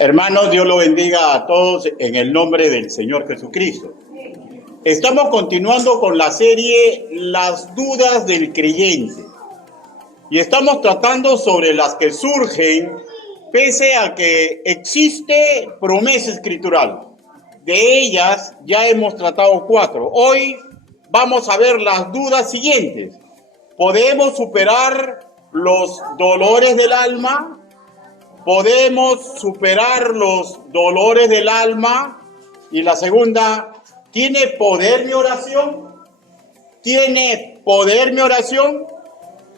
Hermanos, Dios lo bendiga a todos en el nombre del Señor Jesucristo. Estamos continuando con la serie Las dudas del creyente. Y estamos tratando sobre las que surgen pese a que existe promesa escritural. De ellas ya hemos tratado 4. Hoy vamos a ver las dudas siguientes. ¿Podemos superar los dolores del alma? ¿Podemos superar los dolores del alma? Y la segunda, ¿tiene poder mi oración? ¿Tiene poder mi oración?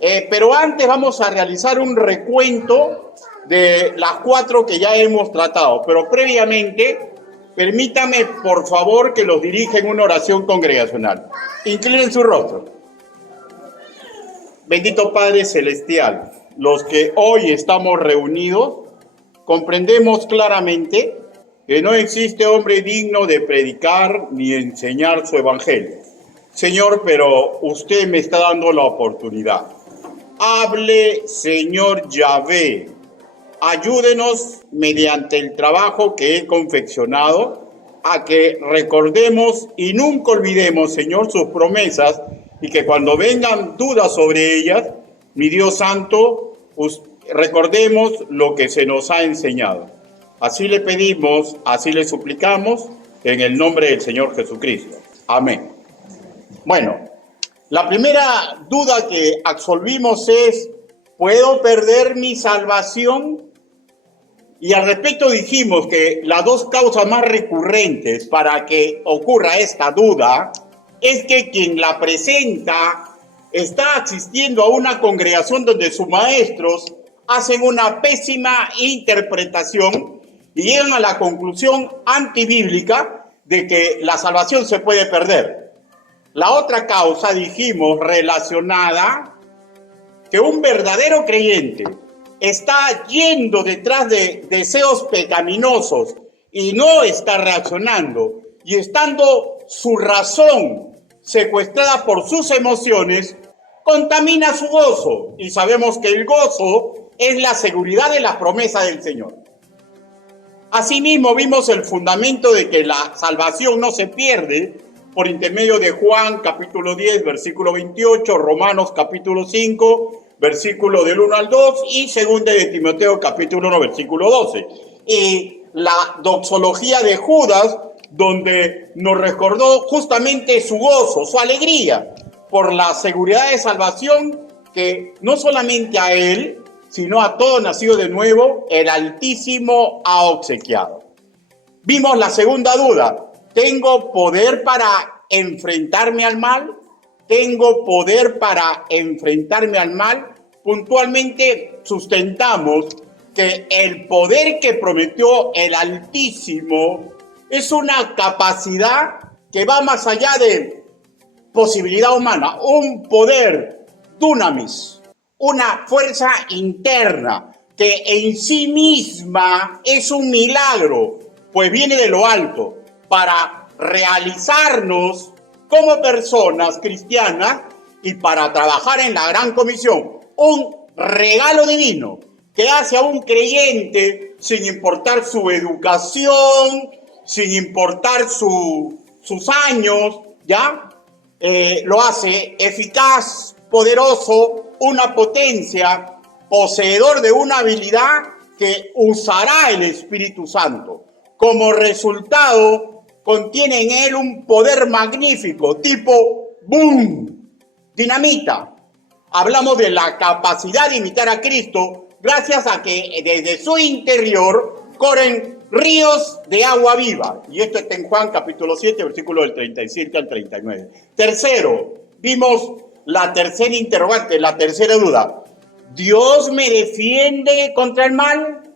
Pero antes vamos a realizar un recuento de las 4 que ya hemos tratado. Pero previamente, permítame por favor que los dirija en una oración congregacional. Inclinen su rostro. Bendito Padre Celestial, los que hoy estamos reunidos, comprendemos claramente que no existe hombre digno de predicar ni enseñar su evangelio. Señor, pero usted me está dando la oportunidad. Hable, Señor Yahvé. Ayúdenos mediante el trabajo que he confeccionado a que recordemos y nunca olvidemos, Señor, sus promesas y que cuando vengan dudas sobre ellas, mi Dios Santo, recordemos lo que se nos ha enseñado. Así le pedimos, así le suplicamos, en el nombre del Señor Jesucristo. Amén. Bueno, la primera duda que absolvimos es, ¿puedo perder mi salvación? Y al respecto dijimos que las 2 causas más recurrentes para que ocurra esta duda es que quien la presenta está asistiendo a una congregación donde sus maestros hacen una pésima interpretación y llegan a la conclusión antibíblica de que la salvación se puede perder. La otra causa, dijimos, relacionada, que un verdadero creyente está yendo detrás de deseos pecaminosos y no está reaccionando, y estando su razón secuestrada por sus emociones, contamina su gozo. Y sabemos que el gozo es la seguridad de la promesa del Señor. Asimismo, vimos el fundamento de que la salvación no se pierde por intermedio de Juan capítulo 10, versículo 28, Romanos capítulo 5, versículo del 1 al 2 y 2 de Timoteo capítulo 1, versículo 12. Y la doxología de Judas, donde nos recordó justamente su gozo, su alegría por la seguridad de salvación que no solamente a él, sino a todo nacido de nuevo, el Altísimo ha obsequiado. Vimos la segunda duda. ¿Tengo poder para enfrentarme al mal? ¿Tengo poder para enfrentarme al mal? Puntualmente sustentamos que el poder que prometió el Altísimo es una capacidad que va más allá de posibilidad humana, un poder dunamis, una fuerza interna que en sí misma es un milagro, pues viene de lo alto para realizarnos como personas cristianas y para trabajar en la gran comisión. Un regalo divino que hace a un creyente sin importar su educación, sin importar sus años, ¿ya? Lo hace eficaz, poderoso, una potencia, poseedor de una habilidad que usará el Espíritu Santo. Como resultado, contiene en él un poder magnífico, tipo boom, dinamita. Hablamos de la capacidad de imitar a Cristo gracias a que desde su interior corren ríos de agua viva. Y esto está en Juan capítulo 7, versículo del 37 al 39. Tercero, vimos la tercera interrogante, la tercera duda. ¿Dios me defiende contra el mal?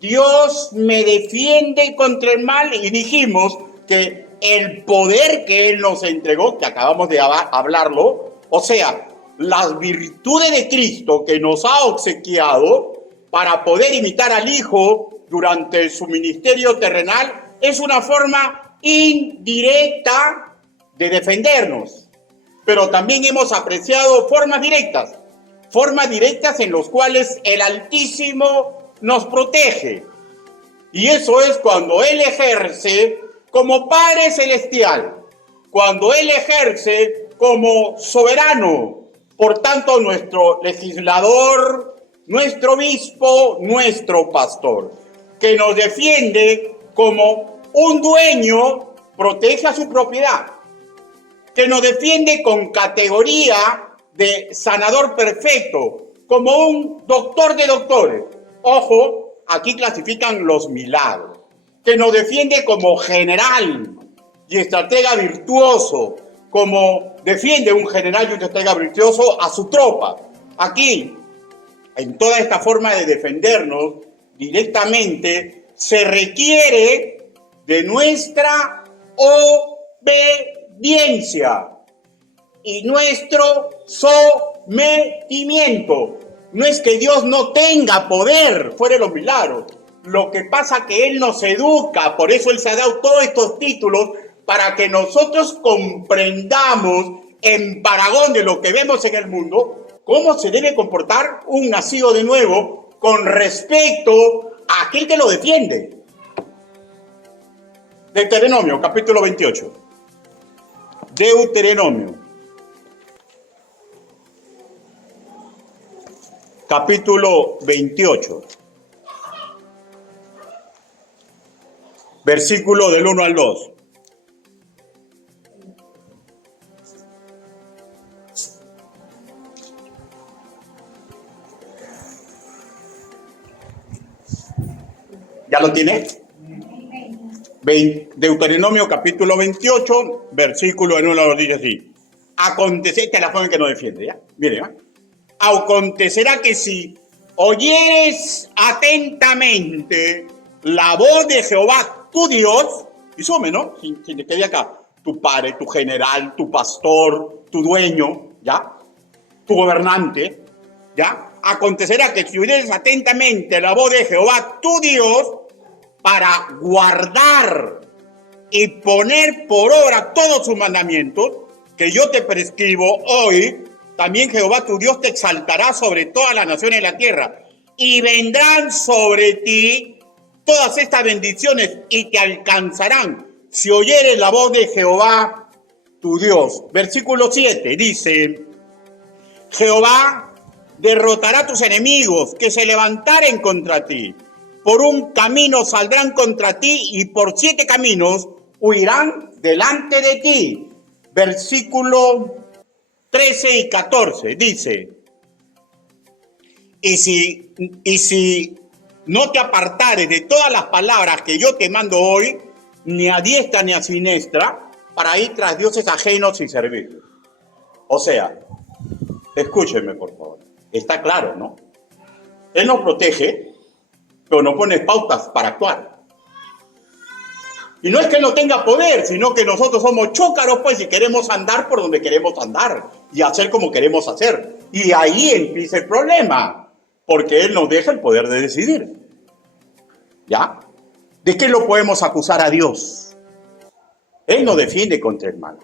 ¿Dios me defiende contra el mal? Y dijimos que el poder que Él nos entregó, que acabamos de hablarlo, o sea, las virtudes de Cristo que nos ha obsequiado para poder imitar al Hijo durante su ministerio terrenal, es una forma indirecta de defendernos. Pero también hemos apreciado formas directas en las cuales el Altísimo nos protege. Y eso es cuando Él ejerce como Padre Celestial, cuando Él ejerce como soberano, por tanto nuestro legislador, nuestro obispo, nuestro pastor, que nos defiende como un dueño protege a su propiedad, que nos defiende con categoría de sanador perfecto, como un doctor de doctores. Ojo, aquí clasifican los milagros. Que nos defiende como general y estratega virtuoso, como defiende un general y un estratega virtuoso a su tropa. Aquí, en toda esta forma de defendernos directamente, se requiere de nuestra obediencia y nuestro sometimiento. No es que Dios no tenga poder fuera de los milagros. Lo que pasa es que Él nos educa, por eso Él se ha dado todos estos títulos, para que nosotros comprendamos en paragón de lo que vemos en el mundo, cómo se debe comportar un nacido de nuevo con respecto a aquel que lo defiende. Deuteronomio, capítulo 28. Deuteronomio, capítulo 28. Versículo del 1 al 2. ¿Ya lo tiene? Deuteronomio capítulo 28, versículo del 1 al 2 dice así. Acontecerá, esta es la forma en que nos defiende, ¿ya? Mire, ¿ya? Acontecerá que si oyeres atentamente la voz de Jehová tu Dios, y sume, ¿no? Sin que quede acá, tu padre, tu general, tu pastor, tu dueño, ¿ya? Tu gobernante, ¿ya? Acontecerá que si oyeres atentamente la voz de Jehová tu Dios, para guardar y poner por obra todos sus mandamientos que yo te prescribo hoy, también Jehová tu Dios te exaltará sobre todas las naciones de la tierra, y vendrán sobre ti todas estas bendiciones y te alcanzarán si oyeres la voz de Jehová tu Dios. Versículo 7 dice: Jehová derrotará a tus enemigos que se levantaren contra ti. Por un camino saldrán contra ti y por 7 caminos huirán delante de ti. Versículo 13 y 14 dice: Y si no te apartares de todas las palabras que yo te mando hoy, ni a diestra ni a siniestra, para ir tras dioses ajenos y servirlos. O sea, escúchenme por favor, está claro, ¿no? Él nos protege, pero nos pone pautas para actuar. Y no es que él no tenga poder, sino que nosotros somos chúcaros, pues, y queremos andar por donde queremos andar y hacer como queremos hacer. Y ahí empieza el problema, porque él nos deja el poder de decidir. ¿Ya? ¿De qué lo podemos acusar a Dios? Él nos defiende contra el mal.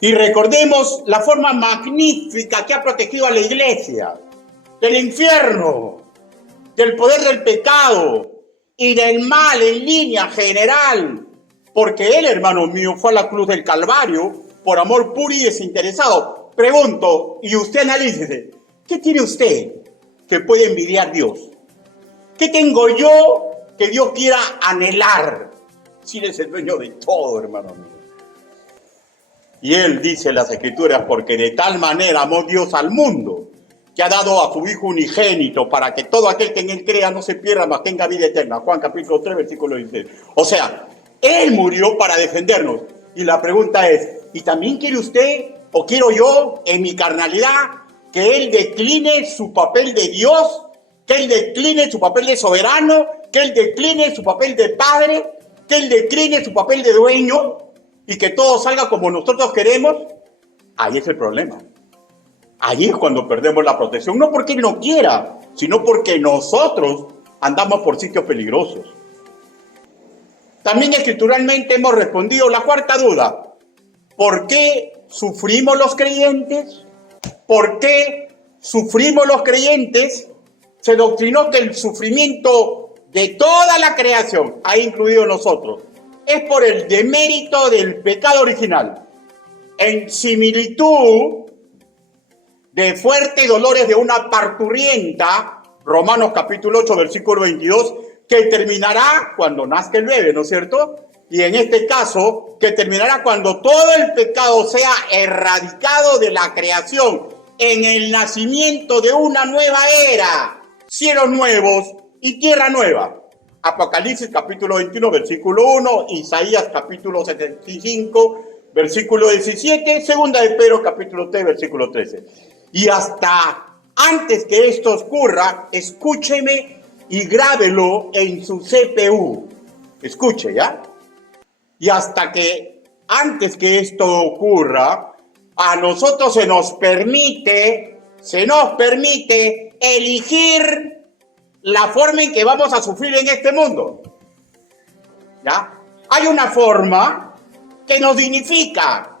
Y recordemos la forma magnífica que ha protegido a la iglesia del infierno, del poder del pecado y del mal en línea general, porque él, hermano mío, fue a la cruz del Calvario por amor puro y desinteresado. Pregunto, y usted analícese, ¿qué tiene usted que puede envidiar a Dios? ¿Qué tengo yo que Dios quiera anhelar? Si Él es el dueño de todo, hermano mío. Y Él dice en las Escrituras, porque de tal manera amó Dios al mundo, que ha dado a su Hijo unigénito, para que todo aquel que en Él crea no se pierda, mas tenga vida eterna. Juan capítulo 3, versículo 16. O sea, Él murió para defendernos. Y la pregunta es, ¿y también quiere usted, o quiero yo, en mi carnalidad, que Él decline su papel de Dios, que Él decline su papel de soberano, que Él decline su papel de padre, que Él decline su papel de dueño, y que todo salga como nosotros queremos? Ahí es el problema. Ahí es cuando perdemos la protección, no porque Él no quiera, sino porque nosotros andamos por sitios peligrosos. También escrituralmente hemos respondido la cuarta duda. ¿Por qué sufrimos los creyentes? ¿Por qué sufrimos los creyentes? se doctrinó que el sufrimiento de toda la creación, ha incluido nosotros, es por el demérito del pecado original, en similitud de fuertes dolores de una parturienta, Romanos capítulo 8, versículo 22, que terminará cuando nazca el bebé, ¿no es cierto? Y en este caso, que terminará cuando todo el pecado sea erradicado de la creación, en el nacimiento de una nueva era, cielos nuevos y tierra nueva. Apocalipsis capítulo 21, versículo 1, Isaías capítulo 75, versículo 17, segunda de Pedro capítulo 3, versículo 13. Y hasta antes que esto ocurra, escúcheme y grábelo en su CPU. Escuche, ¿ya? Y hasta que antes que esto ocurra, a nosotros se nos permite elegir la forma en que vamos a sufrir en este mundo. ¿Ya? Hay una forma que nos dignifica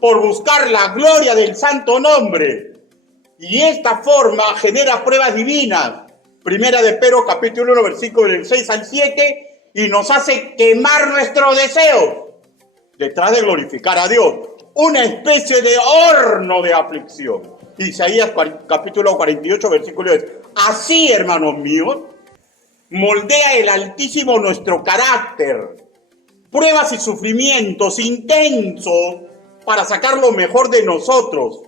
por buscar la gloria del santo nombre. Y esta forma genera pruebas divinas. Primera de Pedro capítulo 1, versículo del 6 al 7, y nos hace quemar nuestros deseos detrás de glorificar a Dios. Una especie de horno de aflicción. Isaías capítulo 48, versículo 10. Así, hermanos míos, moldea el Altísimo nuestro carácter. Pruebas y sufrimientos intensos para sacar lo mejor de nosotros.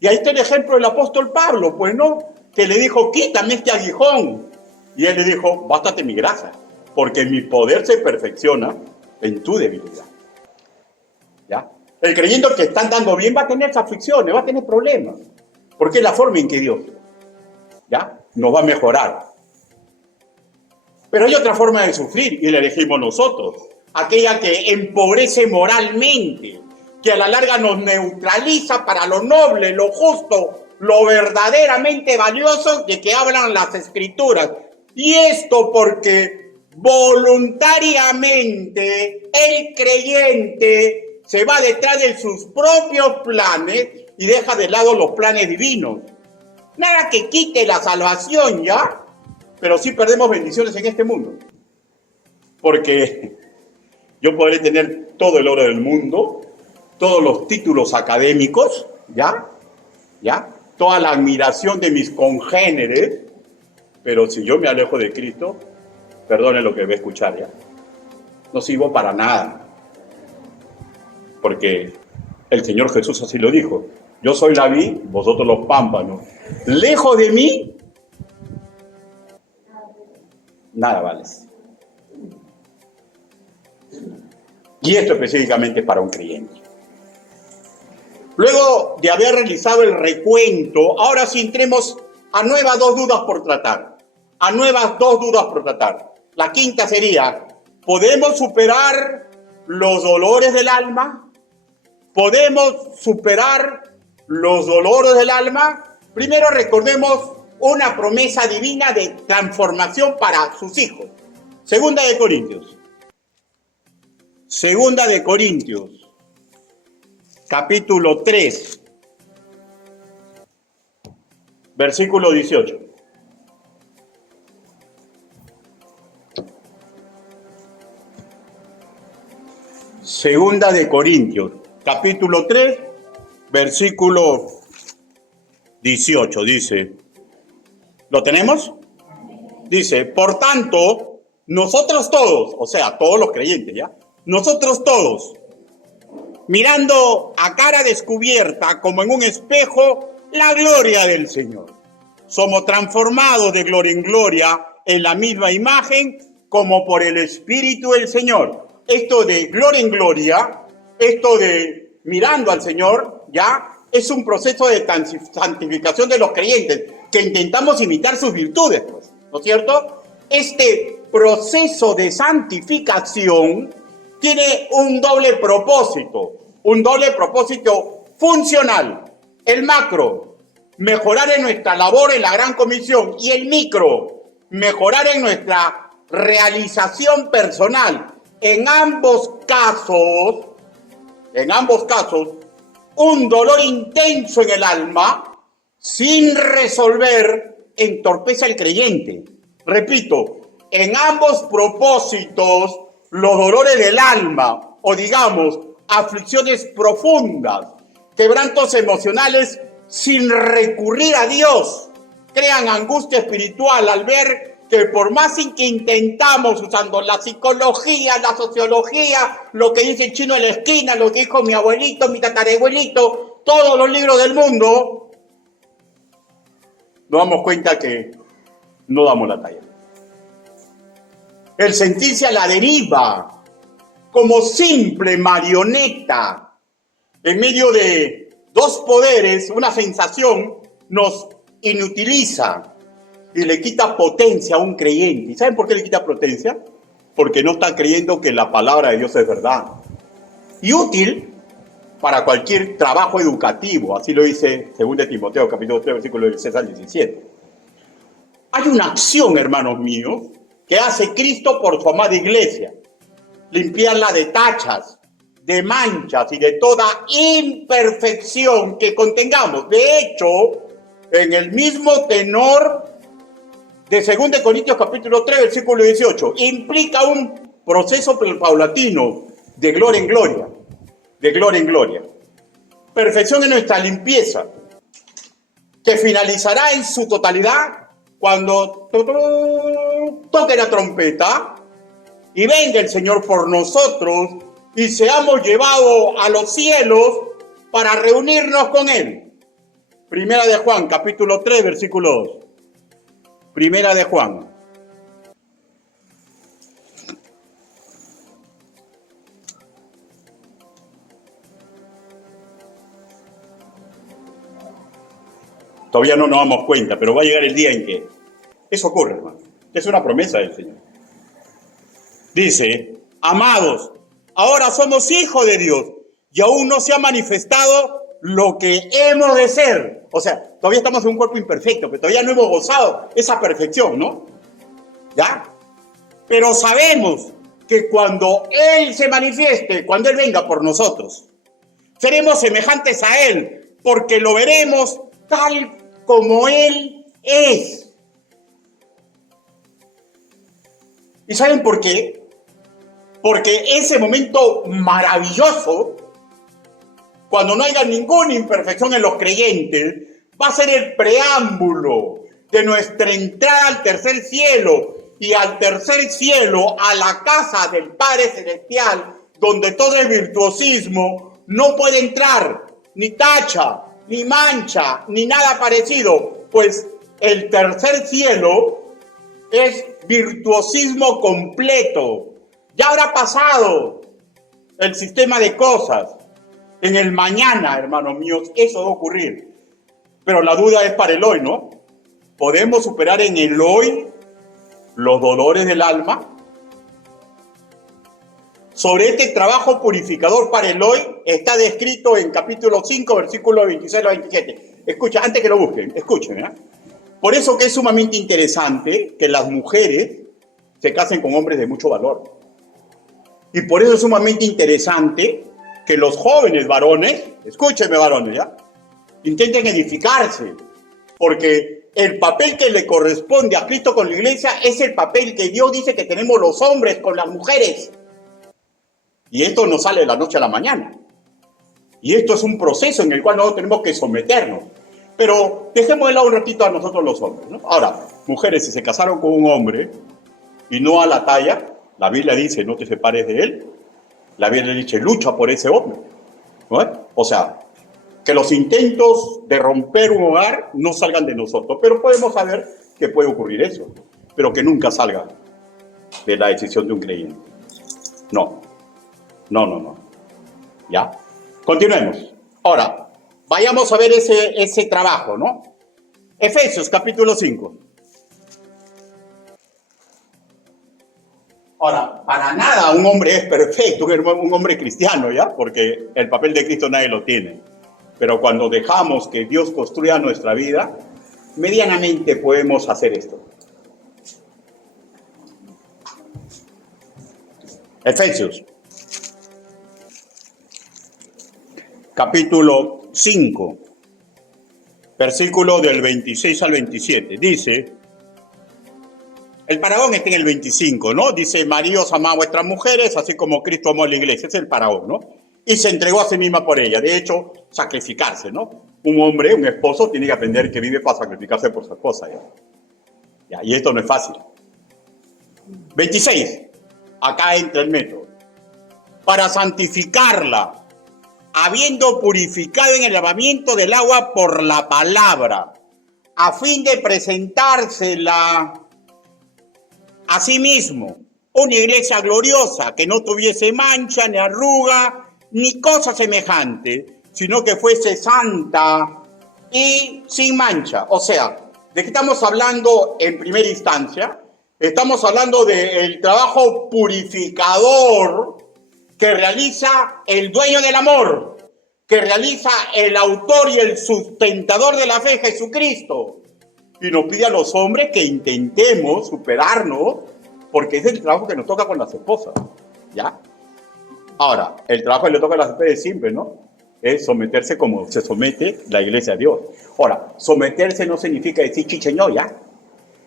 Y ahí está el ejemplo del apóstol Pablo, pues, ¿no? Que le dijo, quítame este aguijón. Y él le dijo, bástate mi gracia, porque mi poder se perfecciona en tu debilidad. ¿Ya? El creyente que está andando bien va a tener aflicciones, va a tener problemas, porque es la forma en que Dios, ¿ya?, nos va a mejorar. Pero hay otra forma de sufrir y la elegimos nosotros, aquella que empobrece moralmente, que a la larga nos neutraliza para lo noble, lo justo, lo verdaderamente valioso de que hablan las Escrituras. Y esto porque voluntariamente el creyente se va detrás de sus propios planes y deja de lado los planes divinos. Nada que quite la salvación, ¿ya? Pero sí perdemos bendiciones en este mundo. Porque yo podré tener todo el oro del mundo, todos los títulos académicos, ¿ya? Toda la admiración de mis congéneres, pero si yo me alejo de Cristo, perdone lo que voy a escuchar, ¿ya? No sirvo para nada. Porque el Señor Jesús así lo dijo. Yo soy la vid, vosotros los pámpanos. Lejos de mí, nada vales. Y esto específicamente es para un creyente. Luego de haber realizado el recuento, ahora sí entremos a nuevas dos dudas por tratar. La quinta sería, ¿podemos superar los dolores del alma? ¿Podemos superar los dolores del alma? Primero recordemos una promesa divina de transformación para sus hijos. Segunda de Corintios, capítulo 3, versículo 18. Segunda de Corintios, capítulo 3, versículo 18, dice, ¿lo tenemos? Dice, por tanto, nosotros todos, o sea, todos los creyentes, ¿ya? Nosotros todos, mirando a cara descubierta como en un espejo la gloria del Señor, somos transformados de gloria en gloria en la misma imagen como por el Espíritu del Señor. Esto de gloria en gloria, esto de mirando al Señor, ¿ya?, es un proceso de santificación de los creyentes, que intentamos imitar sus virtudes, pues, ¿no es cierto? Este proceso de santificación tiene un doble propósito funcional. El macro, mejorar en nuestra labor en la gran comisión, y el micro, mejorar en nuestra realización personal. En ambos casos, un dolor intenso en el alma, sin resolver, entorpece al creyente. Repito, en ambos propósitos, los dolores del alma, o digamos, aflicciones profundas, quebrantos emocionales sin recurrir a Dios, crean angustia espiritual al ver que por más que intentamos usando la psicología, la sociología, lo que dice el chino en la esquina, lo que dijo mi abuelito, mi tatarabuelito, todos los libros del mundo, nos damos cuenta que no damos la talla. El sentirse a la deriva, como simple marioneta, en medio de dos poderes, una sensación, nos inutiliza y le quita potencia a un creyente. ¿Y saben por qué le quita potencia? Porque no está creyendo que la palabra de Dios es verdad. Y útil para cualquier trabajo educativo, así lo dice 2 Timoteo, capítulo 3, versículos 16 al 17. Hay una acción, hermanos míos, que hace Cristo por su amada iglesia. Limpiarla de tachas, de manchas y de toda imperfección que contengamos. De hecho, en el mismo tenor de 2 Corintios capítulo 3, versículo 18, implica un proceso paulatino de gloria en gloria, de gloria en gloria. Perfección en nuestra limpieza, que finalizará en su totalidad cuando toque la trompeta y venga el Señor por nosotros y seamos llevados a los cielos para reunirnos con Él. Primera de Juan, capítulo 3, versículo 2. Primera de Juan. Todavía no nos damos cuenta, pero va a llegar el día en que eso ocurre, hermano. Es una promesa del Señor. Dice, amados, ahora somos hijos de Dios y aún no se ha manifestado lo que hemos de ser. O sea, todavía estamos en un cuerpo imperfecto, pero todavía no hemos gozado esa perfección, ¿no? ¿Ya? Pero sabemos que cuando Él se manifieste, cuando Él venga por nosotros, seremos semejantes a Él, porque lo veremos tal como Él es. ¿Y saben por qué? Porque ese momento maravilloso, cuando no haya ninguna imperfección en los creyentes, va a ser el preámbulo de nuestra entrada al tercer cielo, y al tercer cielo, a la casa del Padre Celestial, donde todo el virtuosismo no puede entrar, ni tacha, ni mancha, ni nada parecido, pues el tercer cielo es virtuosismo completo. Ya habrá pasado el sistema de cosas. En el mañana, hermanos míos, eso va a ocurrir. Pero la duda es para el hoy, ¿no? ¿Podemos superar en el hoy los dolores del alma? Sobre este trabajo purificador para el hoy está descrito en capítulo 5, versículos 26 al 27. Escucha, antes que lo busquen, escuchen, ¿eh? Por eso que es sumamente interesante que las mujeres se casen con hombres de mucho valor. Y por eso es sumamente interesante que los jóvenes varones, escúchenme varones, ¿ya? Intenten edificarse, porque el papel que le corresponde a Cristo con la iglesia es el papel que Dios dice que tenemos los hombres con las mujeres. Y esto no sale de la noche a la mañana. Y esto es un proceso en el cual nosotros tenemos que someternos. Pero dejemos de lado un ratito a nosotros los hombres, ¿no? Ahora, mujeres, si se casaron con un hombre y no a la talla, la Biblia dice, no te separes de él. La Biblia dice, lucha por ese hombre, ¿no? O sea, que los intentos de romper un hogar no salgan de nosotros, pero podemos saber que puede ocurrir eso, pero que nunca salga de la decisión de un creyente. No. ¿Ya? Continuemos. Ahora, vayamos a ver ese trabajo, ¿no? Efesios, capítulo 5. Ahora, para nada un hombre es perfecto, un hombre cristiano, ¿ya? Porque el papel de Cristo nadie lo tiene. Pero cuando dejamos que Dios construya nuestra vida, medianamente podemos hacer esto. Efesios, capítulo 5, versículo del 26 al 27. Dice, el paragón está en el 25, ¿no? Dice, maridos, amad a vuestras mujeres, así como Cristo amó a la iglesia. Es el paragón, ¿no? Y se entregó a sí misma por ella. De hecho, sacrificarse, ¿no? Un hombre, un esposo, tiene que aprender que vive para sacrificarse por su esposa. ¿Ya? Y esto no es fácil. 26. Acá entra el método. Para santificarla, habiendo purificado en el lavamiento del agua por la palabra, a fin de presentársela a sí mismo, una iglesia gloriosa, que no tuviese mancha, ni arruga, ni cosa semejante, sino que fuese santa y sin mancha. O sea, ¿de qué estamos hablando en primera instancia? Estamos hablando del trabajo purificador que realiza el dueño del amor, que realiza el autor y el sustentador de la fe, Jesucristo. Y nos pide a los hombres que intentemos superarnos, porque es el trabajo que nos toca con las esposas, ¿ya? Ahora, el trabajo que le toca a las esposas es simple, ¿no? Es someterse como se somete la iglesia a Dios. Ahora, someterse no significa decir chicheño, ¿ya?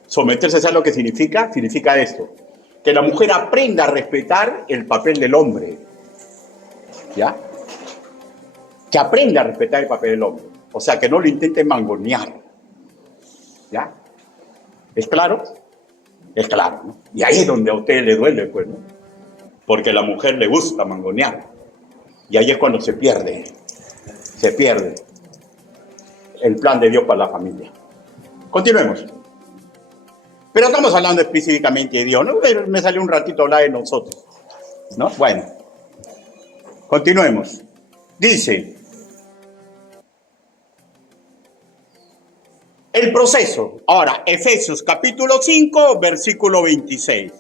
Someterse, ¿sabes lo que significa? Significa esto, que la mujer aprenda a respetar el papel del hombre, ¿ya? Que aprenda a respetar el papel del hombre. O sea, que no lo intente mangonear, ¿ya? ¿Es claro? Es claro, ¿no? Y ahí es donde a usted le duele, pues, ¿no? Porque a la mujer le gusta mangonear. Y ahí es cuando se pierde el plan de Dios para la familia. Continuemos. Pero estamos hablando específicamente de Dios, ¿no? Me salió un ratito hablar de nosotros, ¿no? Bueno, continuemos. Dice, el proceso. Ahora, Efesios capítulo 5, versículo 26.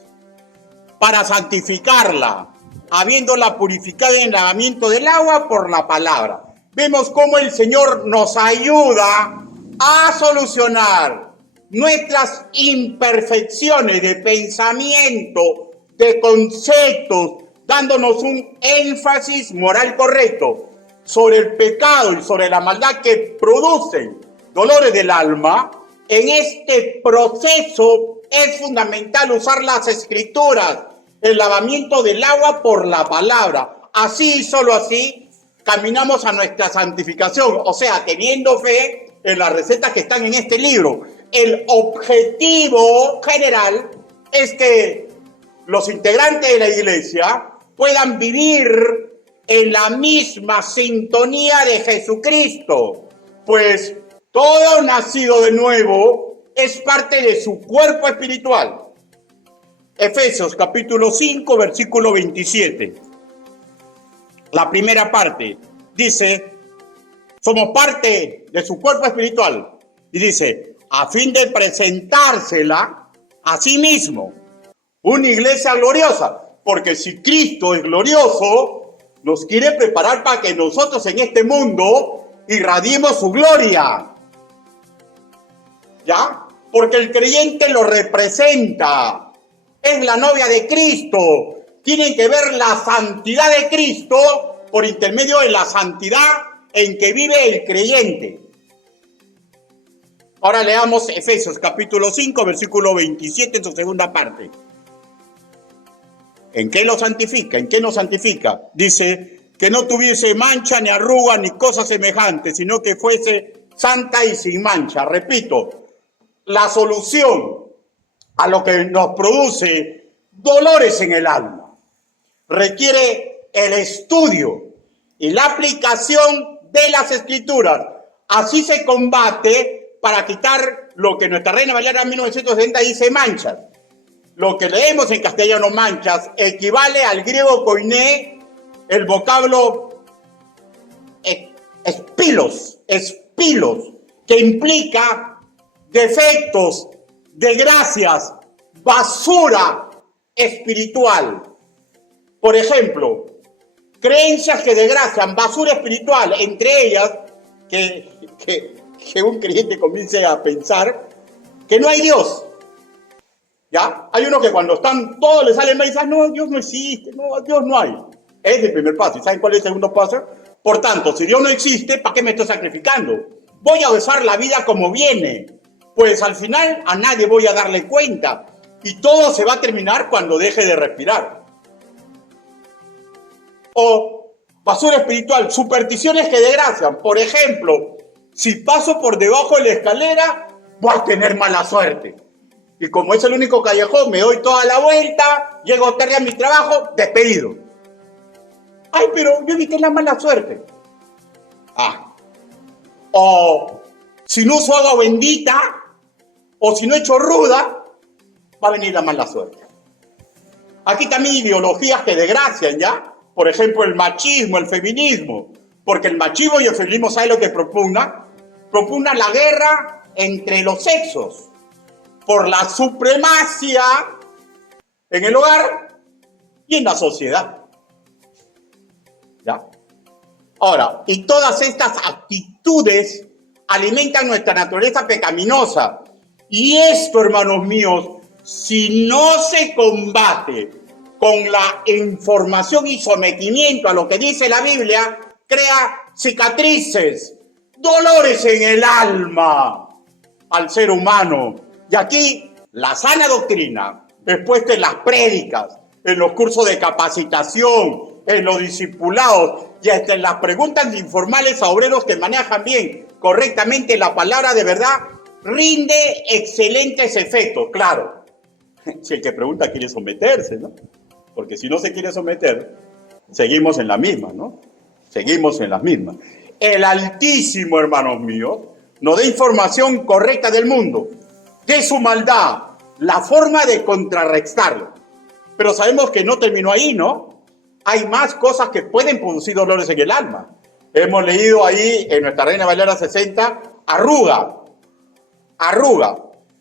Para santificarla, habiéndola purificado en el lavamiento del agua por la palabra. Vemos cómo el Señor nos ayuda a solucionar nuestras imperfecciones de pensamiento, de conceptos, dándonos un énfasis moral correcto sobre el pecado y sobre la maldad que producen dolores del alma. En este proceso es fundamental usar las escrituras, el lavamiento del agua por la palabra. Así y solo así caminamos a nuestra santificación, o sea, teniendo fe en las recetas que están en este libro. El objetivo general es que los integrantes de la iglesia puedan vivir en la misma sintonía de Jesucristo, pues todo nacido de nuevo es parte de su cuerpo espiritual. Efesios capítulo 5, versículo 27. La primera parte dice, somos parte de su cuerpo espiritual. Y dice, a fin de presentársela a sí mismo, una iglesia gloriosa. Porque si Cristo es glorioso, nos quiere preparar para que nosotros en este mundo irradiemos su gloria. ¿Ya? Porque el creyente lo representa. Es la novia de Cristo. Tienen que ver la santidad de Cristo por intermedio de la santidad en que vive el creyente. Ahora leamos Efesios capítulo 5, versículo 27 en su segunda parte. ¿En qué lo santifica? ¿En qué nos santifica? Dice que no tuviese mancha, ni arruga, ni cosa semejante, sino que fuese santa y sin mancha. Repito, la solución a lo que nos produce dolores en el alma requiere el estudio y la aplicación de las escrituras. Así se combate para quitar lo que nuestra Reina Valera 1970 dice manchas. Lo que leemos en castellano manchas equivale al griego koiné, el vocablo espilos, que implica defectos, desgracias, basura espiritual. Por ejemplo, creencias que desgracian, basura espiritual, entre ellas que un creyente comience a pensar que no hay Dios. ¿Ya? Hay uno que cuando están todos le salen mal y dicen, no, Dios no existe, no, Dios no hay. Es el primer paso. ¿Y saben cuál es el segundo paso? Por tanto, si Dios no existe, ¿para qué me estoy sacrificando? voy a usar la vida como viene, pues al final a nadie voy a darle cuenta y todo se va a terminar cuando deje de respirar. O basura espiritual, supersticiones que desgracian. Por ejemplo, si paso por debajo de la escalera, voy a tener mala suerte. Y como es el único callejón, me doy toda la vuelta, llego tarde a mi trabajo, despedido. Ay, pero yo evité la mala suerte. O si no uso agua bendita, o si no echo ruda, va a venir la mala suerte. Aquí también ideologías que desgracian, ¿ya? Por ejemplo, el machismo, el feminismo. Porque el machismo y el feminismo, ¿sabe lo que propugna? Propugna la guerra entre los sexos por la supremacía en el hogar y en la sociedad. ¿Ya? Ahora, y todas estas actitudes alimentan nuestra naturaleza pecaminosa. Y esto, hermanos míos, si no se combate con la información y sometimiento a lo que dice la Biblia, crea cicatrices, dolores en el alma al ser humano. Y aquí la sana doctrina, expuesta en las prédicas, en los cursos de capacitación, en los discipulados y hasta en las preguntas informales a obreros que manejan bien, correctamente la palabra de verdad, rinde excelentes efectos. Claro, si el que pregunta quiere someterse, ¿no? Porque si no se quiere someter, seguimos en la misma, ¿no? Seguimos en las mismas. El Altísimo, hermanos míos, nos da información correcta del mundo, de su maldad, la forma de contrarrestarlo. Pero sabemos que no terminó ahí, ¿no? Hay más cosas que pueden producir dolores en el alma. Hemos leído ahí en nuestra Reina Valera 60, arruga,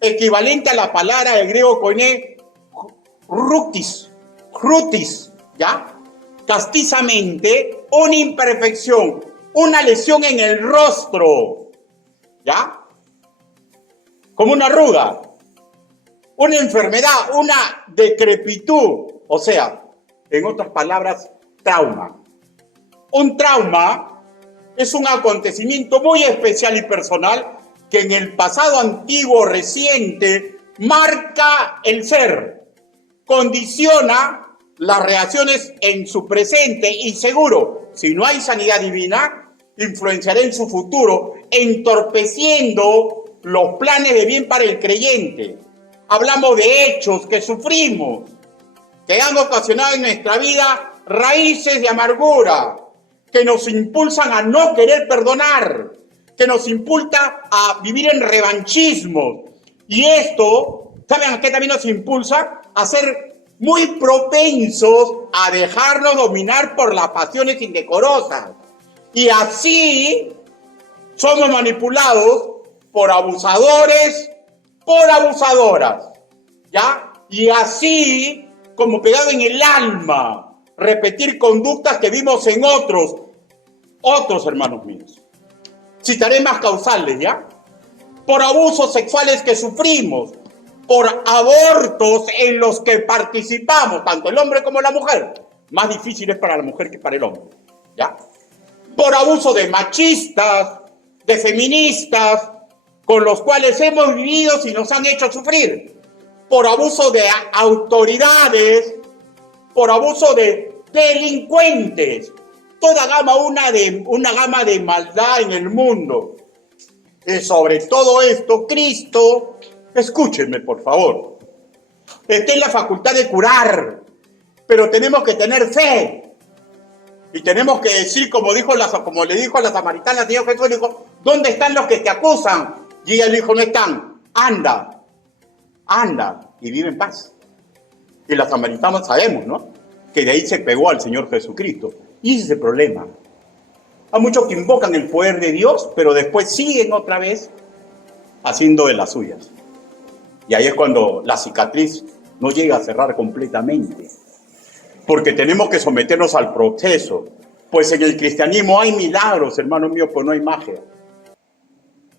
equivalente a la palabra del griego koiné, rutis, ¿ya? Castizamente, una imperfección, una lesión en el rostro, ¿ya? Como una arruga, una enfermedad, una decrepitud, o sea, en otras palabras, trauma. Un trauma es un acontecimiento muy especial y personal que en el pasado antiguo reciente marca el ser, condiciona las reacciones en su presente y seguro, si no hay sanidad divina, influenciará en su futuro, entorpeciendo los planes de bien para el creyente. Hablamos de hechos que sufrimos, que han ocasionado en nuestra vida raíces de amargura, que nos impulsan a no querer perdonar, que nos impulsa a vivir en revanchismo. Y esto, ¿saben a qué también nos impulsa? A ser muy propensos a dejarnos dominar por las pasiones indecorosas. Y así somos manipulados por abusadores, por abusadoras, ¿ya? Y así, como pegado en el alma, repetir conductas que vimos en otros hermanos míos. Citaré más causales, ¿ya? Por abusos sexuales que sufrimos, por abortos en los que participamos, tanto el hombre como la mujer. Más difícil es para la mujer que para el hombre, ¿ya? Por abuso de machistas, de feministas, con los cuales hemos vivido y nos han hecho sufrir. Por abuso de autoridades, por abuso de delincuentes. Toda una gama de maldad en el mundo. Y sobre todo esto, Cristo, escúchenme por favor, está en la facultad de curar, pero tenemos que tener fe. Y tenemos que decir, como le dijo a la samaritana, el Señor Jesús dijo, ¿dónde están los que te acusan? Y ella le dijo, no están, anda y vive en paz. Y la samaritana sabemos, ¿no? Que de ahí se pegó al Señor Jesucristo. Y ese es el problema. Hay muchos que invocan el poder de Dios, pero después siguen otra vez haciendo de las suyas. Y ahí es cuando la cicatriz no llega a cerrar completamente. Porque tenemos que someternos al proceso. Pues en el cristianismo hay milagros, hermanos míos, pero no hay magia.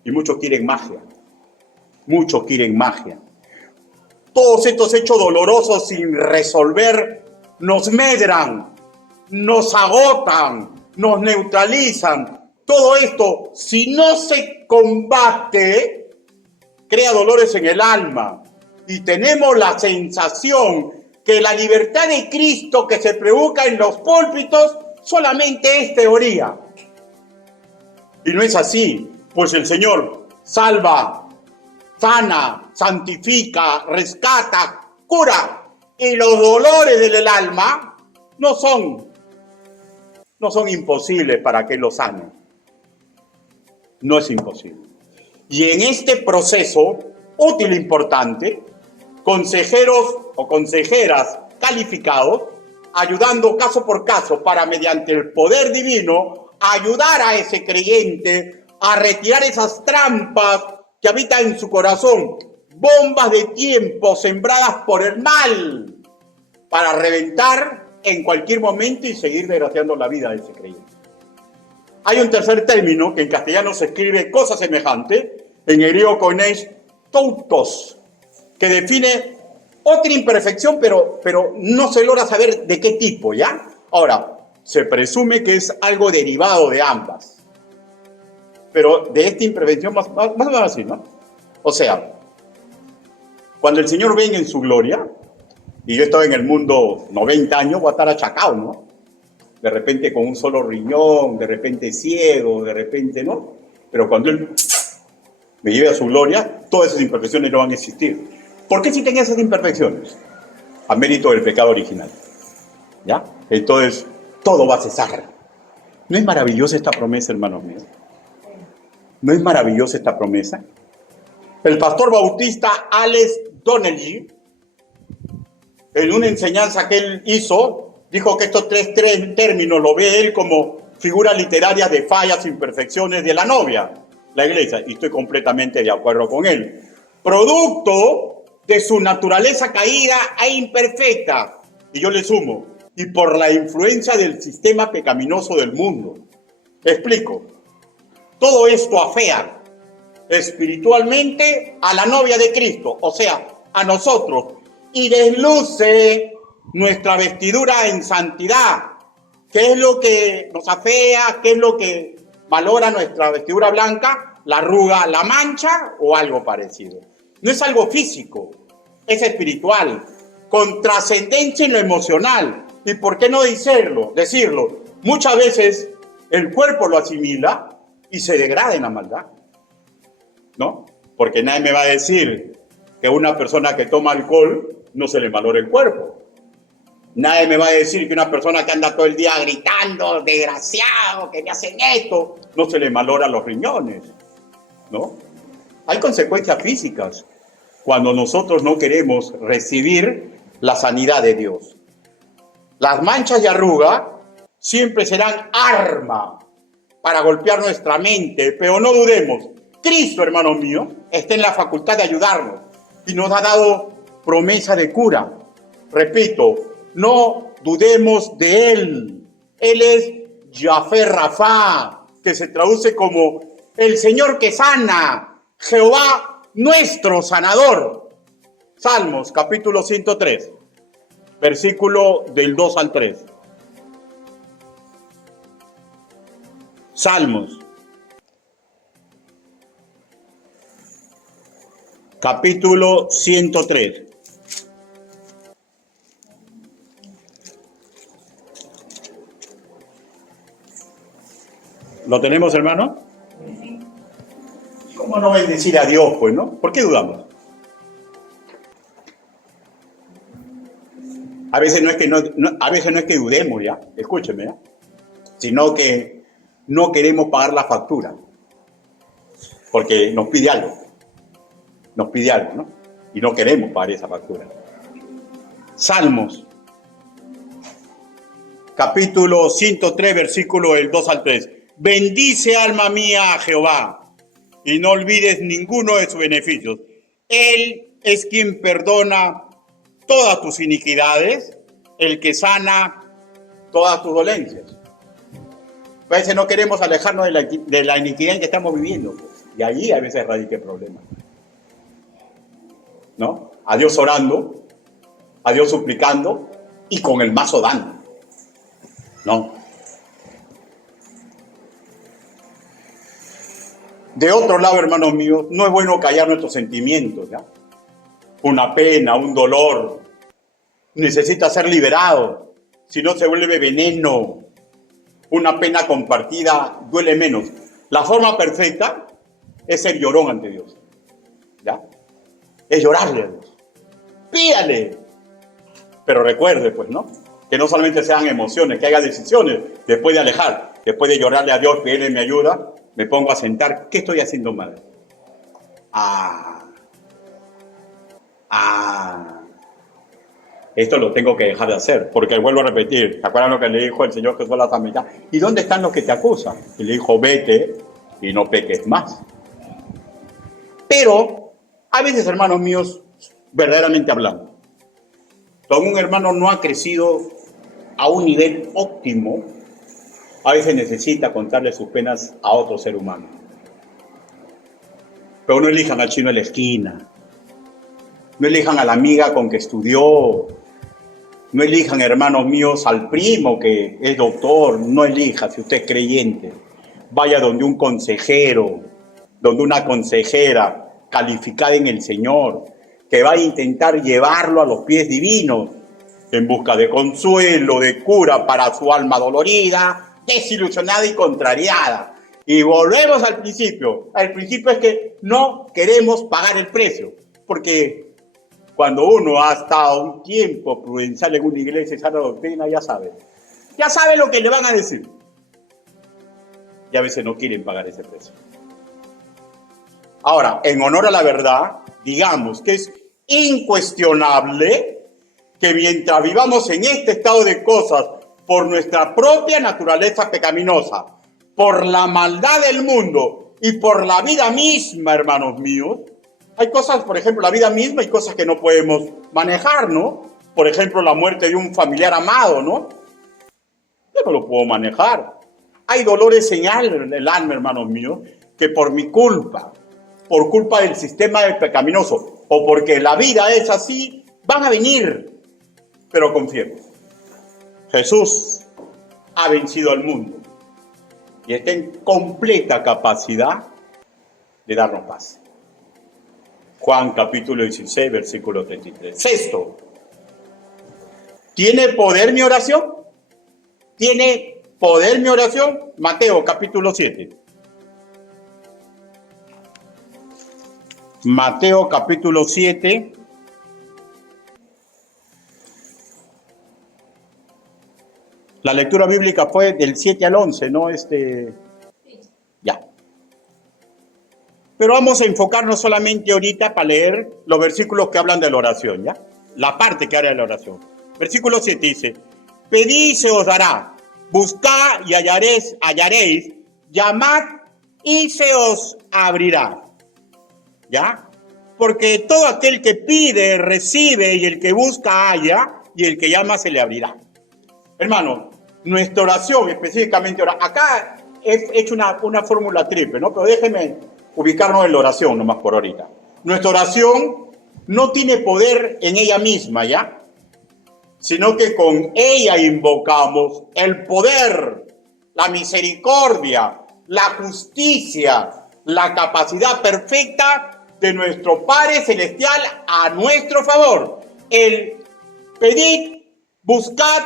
Y muchos quieren magia. Muchos quieren magia. Todos estos hechos dolorosos sin resolver nos medran, nos agotan, nos neutralizan, todo esto, si no se combate, crea dolores en el alma. Y tenemos la sensación que la libertad de Cristo que se predica en los púlpitos solamente es teoría. Y no es así, pues el Señor salva, sana, santifica, rescata, cura. Y los dolores del alma no son imposibles para que lo sane. No es imposible. Y en este proceso útil e importante, consejeros o consejeras calificados, ayudando caso por caso para, mediante el poder divino, ayudar a ese creyente a retirar esas trampas que habitan en su corazón, bombas de tiempo sembradas por el mal, para reventar en cualquier momento y seguir desgraciando la vida de ese creyente. Hay un tercer término que en castellano se escribe cosa semejante, en griego koineis toutos, que define otra imperfección, pero no se logra saber de qué tipo, ¿ya? Ahora, se presume que es algo derivado de ambas, pero de esta imperfección más o menos así, ¿no? O sea, cuando el Señor venga en su gloria, y yo he estado en el mundo 90 años, voy a estar achacado, ¿no? De repente con un solo riñón, de repente ciego, de repente, ¿no? Pero cuando Él me lleve a su gloria, todas esas imperfecciones no van a existir. ¿Por qué existen esas imperfecciones? A mérito del pecado original, ¿ya? Entonces, todo va a cesar. ¿No es maravillosa esta promesa, hermanos míos? ¿No es maravillosa esta promesa? El pastor bautista Alex Donnelly, en una enseñanza que él hizo, dijo que estos tres términos lo ve él como figuras literarias de fallas, imperfecciones de la novia, la iglesia, y estoy completamente de acuerdo con él. Producto de su naturaleza caída e imperfecta, y yo le sumo, y por la influencia del sistema pecaminoso del mundo. Explico. Todo esto afea espiritualmente a la novia de Cristo, o sea, a nosotros, y desluce nuestra vestidura en santidad. ¿Qué es lo que nos afea? ¿Qué es lo que valora nuestra vestidura blanca? ¿La arruga, la mancha o algo parecido? No es algo físico, es espiritual, con trascendencia en lo emocional. ¿Y por qué no decirlo? Muchas veces el cuerpo lo asimila y se degrada en la maldad, ¿no? Porque nadie me va a decir que una persona que toma alcohol no se le valora el cuerpo. Nadie me va a decir que una persona que anda todo el día gritando, desgraciado, que me hacen esto, no se le valora los riñones, ¿no? Hay consecuencias físicas cuando nosotros no queremos recibir la sanidad de Dios. Las manchas y arrugas siempre serán arma para golpear nuestra mente, pero no dudemos. Cristo, hermanos míos, está en la facultad de ayudarnos y nos ha dado promesa de cura. Repito, no dudemos de Él. Él es Yahvé Rafá, que se traduce como el Señor que sana, Jehová nuestro sanador. Salmos, capítulo 103, versículo del 2 al 3. Salmos, capítulo 103. ¿Lo tenemos, hermano? ¿Cómo no bendecir a Dios, pues, no? ¿Por qué dudamos? A veces no es que dudemos, ¿ya? Escúcheme, ¿ya? Sino que no queremos pagar la factura. Porque nos pide algo, ¿no? Y no queremos pagar esa factura. Salmos, capítulo 103, versículo del 2 al 3. Bendice, alma mía, a Jehová, y no olvides ninguno de sus beneficios. Él es quien perdona todas tus iniquidades, el que sana todas tus dolencias. A veces no queremos alejarnos de la iniquidad en que estamos viviendo, pues, y allí a veces radica el problema, ¿no? A Dios orando, a Dios suplicando y con el mazo dando, ¿no? De otro lado, hermanos míos, no es bueno callar nuestros sentimientos, ¿ya? Una pena, un dolor, necesita ser liberado, si no se vuelve veneno. Una pena compartida duele menos. La forma perfecta es ser llorón ante Dios, ¿ya? Es llorarle a Dios. Pídale. Pero recuerde, pues, ¿no? Que no solamente sean emociones, que haga decisiones después de alejar, después de llorarle a Dios, pedirle mi ayuda, me pongo a sentar. ¿Qué estoy haciendo mal? Esto lo tengo que dejar de hacer, porque vuelvo a repetir, ¿se acuerdan lo que le dijo el Señor Jesús a la Samaritana? ¿Y dónde están los que te acusan? Y le dijo, vete y no peques más. Pero, a veces, hermanos míos, verdaderamente hablando, cuando un hermano no ha crecido a un nivel óptimo, a veces necesita contarle sus penas a otro ser humano. Pero no elijan al chino en la esquina, no elijan a la amiga con que estudió, no elijan, hermanos míos, al primo que es doctor, no elija si usted es creyente. Vaya donde un consejero, donde una consejera calificada en el Señor, que va a intentar llevarlo a los pies divinos, en busca de consuelo, de cura para su alma dolorida, desilusionada y contrariada. Y volvemos al principio. El principio es que no queremos pagar el precio, porque cuando uno ha estado un tiempo prudencial en una iglesia y sana doctrina, ya sabe lo que le van a decir. Y a veces no quieren pagar ese precio. Ahora, en honor a la verdad, digamos que es incuestionable que mientras vivamos en este estado de cosas por nuestra propia naturaleza pecaminosa, por la maldad del mundo y por la vida misma, hermanos míos, hay cosas, por ejemplo, la vida misma, hay cosas que no podemos manejar, ¿no? Por ejemplo, la muerte de un familiar amado, ¿no? Yo no lo puedo manejar. Hay dolores en el alma, hermanos míos, que por mi culpa, por culpa del sistema pecaminoso, o porque la vida es así, van a venir. Pero confiemos, Jesús ha vencido al mundo y está en completa capacidad de darnos paz. Juan capítulo 16, versículo 33. Sexto, ¿tiene poder mi oración? ¿Tiene poder mi oración? Mateo capítulo 7. Mateo capítulo 7. La lectura bíblica fue del 7 al 11, ¿no? Ya. Pero vamos a enfocarnos solamente ahorita para leer los versículos que hablan de la oración, ¿ya? La parte que habla de la oración. Versículo 7 dice, pedid y se os dará, buscad y hallaréis, llamad y se os abrirá, ¿ya? Porque todo aquel que pide, recibe, y el que busca, halla, y el que llama, se le abrirá. Hermano, nuestra oración, específicamente, acá he hecho una fórmula triple, ¿no? Pero déjenme ubicarnos en la oración nomás por ahorita. Nuestra oración no tiene poder en ella misma, ¿ya? Sino que con ella invocamos el poder, la misericordia, la justicia, la capacidad perfecta de nuestro Padre Celestial a nuestro favor. El pedid, buscad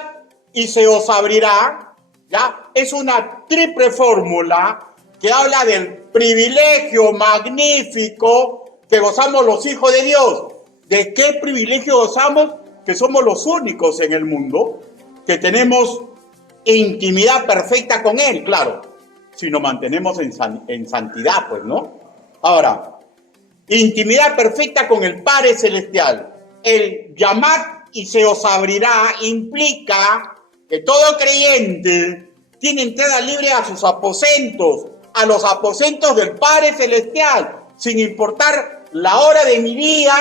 y se os abrirá, ¿ya? Es una triple fórmula que habla del privilegio magnífico que gozamos los hijos de Dios. ¿De qué privilegio gozamos? Que somos los únicos en el mundo que tenemos intimidad perfecta con Él, claro, si nos mantenemos en santidad, pues, ¿no? Ahora, intimidad perfecta con el Padre Celestial. El llamad y se os abrirá implica que todo creyente tiene entrada libre a sus aposentos, a los aposentos del Padre Celestial, sin importar la hora de mi día,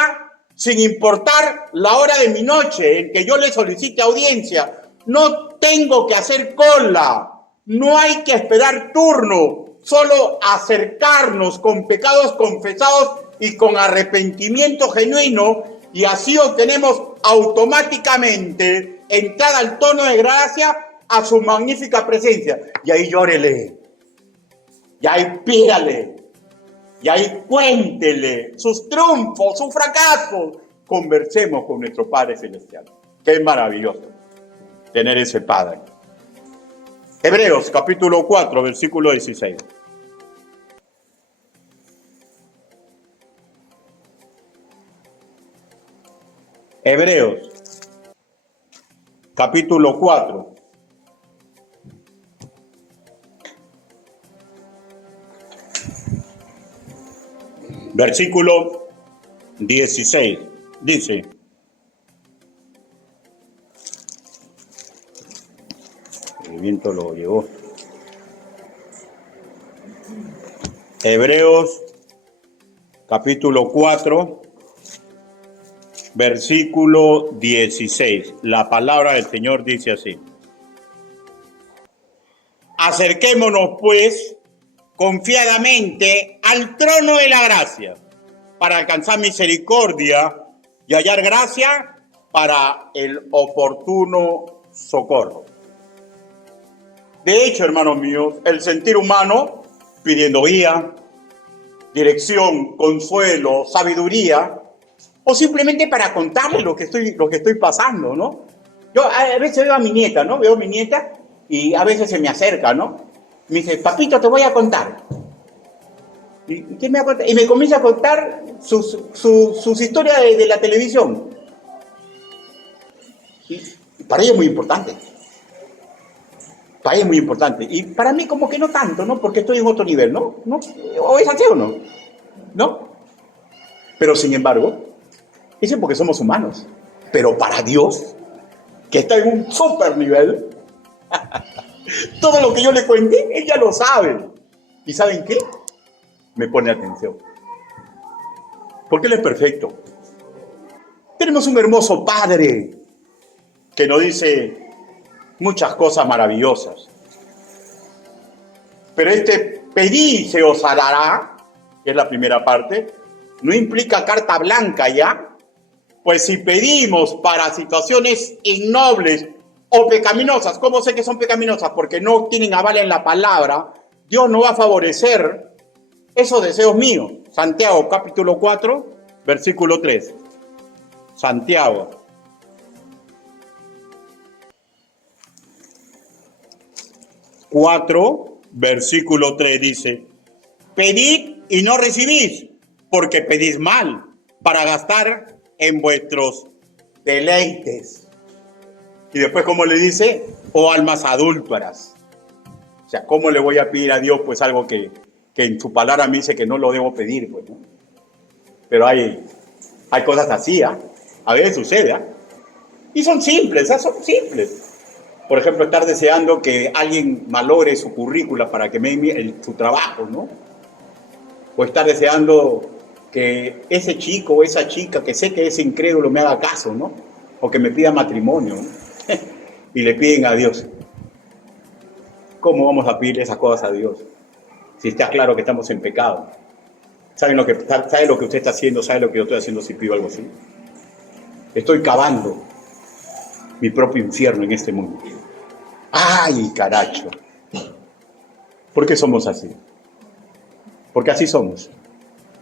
sin importar la hora de mi noche en que yo le solicite audiencia. No tengo que hacer cola, no hay que esperar turno, solo acercarnos con pecados confesados y con arrepentimiento genuino, y así obtenemos automáticamente entrada al trono de gracia a su magnífica presencia. Y ahí llórele, y ahí pídale, Y ahí cuéntele sus triunfos, sus fracasos. Conversemos con nuestro Padre Celestial. Qué maravilloso tener ese Padre. Hebreos capítulo 4, versículo 16. Hebreos capítulo 4. Versículo 16. Dice: el viento lo llevó. Hebreos capítulo 4, versículo 16. La palabra del Señor dice así: acerquémonos pues confiadamente al trono de la gracia para alcanzar misericordia y hallar gracia para el oportuno socorro. De hecho, hermanos míos, el sentir humano pidiendo guía, dirección, consuelo, sabiduría, o simplemente para contarle lo que estoy pasando, ¿no? Yo a veces veo a mi nieta, ¿no? Veo a mi nieta y a veces se me acerca, ¿no? Me dice: papito, te voy a contar. ¿Y qué me va a contar? Y me comienza a contar sus historias de la televisión. Y para ella es muy importante. Para ella es muy importante. Y para mí como que no tanto, ¿no? Porque estoy en otro nivel, ¿no? ¿No? ¿O es así o no? ¿No? Pero sin embargo, eso es porque somos humanos. Pero para Dios, que está en un super nivel, todo lo que yo le cuente, ella lo sabe. ¿Y saben qué? Me pone atención. Porque Él es perfecto. Tenemos un hermoso Padre que nos dice muchas cosas maravillosas. Pero este pedid se os hará, que es la primera parte, no implica carta blanca ya. Pues si pedimos para situaciones ignobles o pecaminosas, ¿cómo sé que son pecaminosas? Porque no tienen aval en la palabra, Dios no va a favorecer esos deseos míos. Santiago capítulo 4, versículo 3. Santiago. Versículo 3 dice: pedid y no recibís, porque pedís mal, para gastar en vuestros deleites. Y después, ¿cómo le dice? Oh almas adúlteras. O sea, ¿cómo le voy a pedir a Dios pues algo que en su palabra me dice que no lo debo pedir? Pues, ¿no? Pero hay cosas así, ¿eh? A veces sucede, ¿eh? Y son simples, ¿eh? Son simples. Por ejemplo, estar deseando que alguien malogre su currícula para que me envíe su trabajo, ¿no? O estar deseando que ese chico o esa chica que sé que es incrédulo me haga caso, ¿no? O que me pida matrimonio, ¿no? Y le piden a Dios. ¿Cómo vamos a pedirle esas cosas a Dios? Si está claro que estamos en pecado. ¿Sabe lo que usted está haciendo? ¿Sabe lo que yo estoy haciendo si pido algo así? Estoy cavando mi propio infierno en este mundo. ¡Ay, caracho! ¿Por qué somos así? Porque así somos.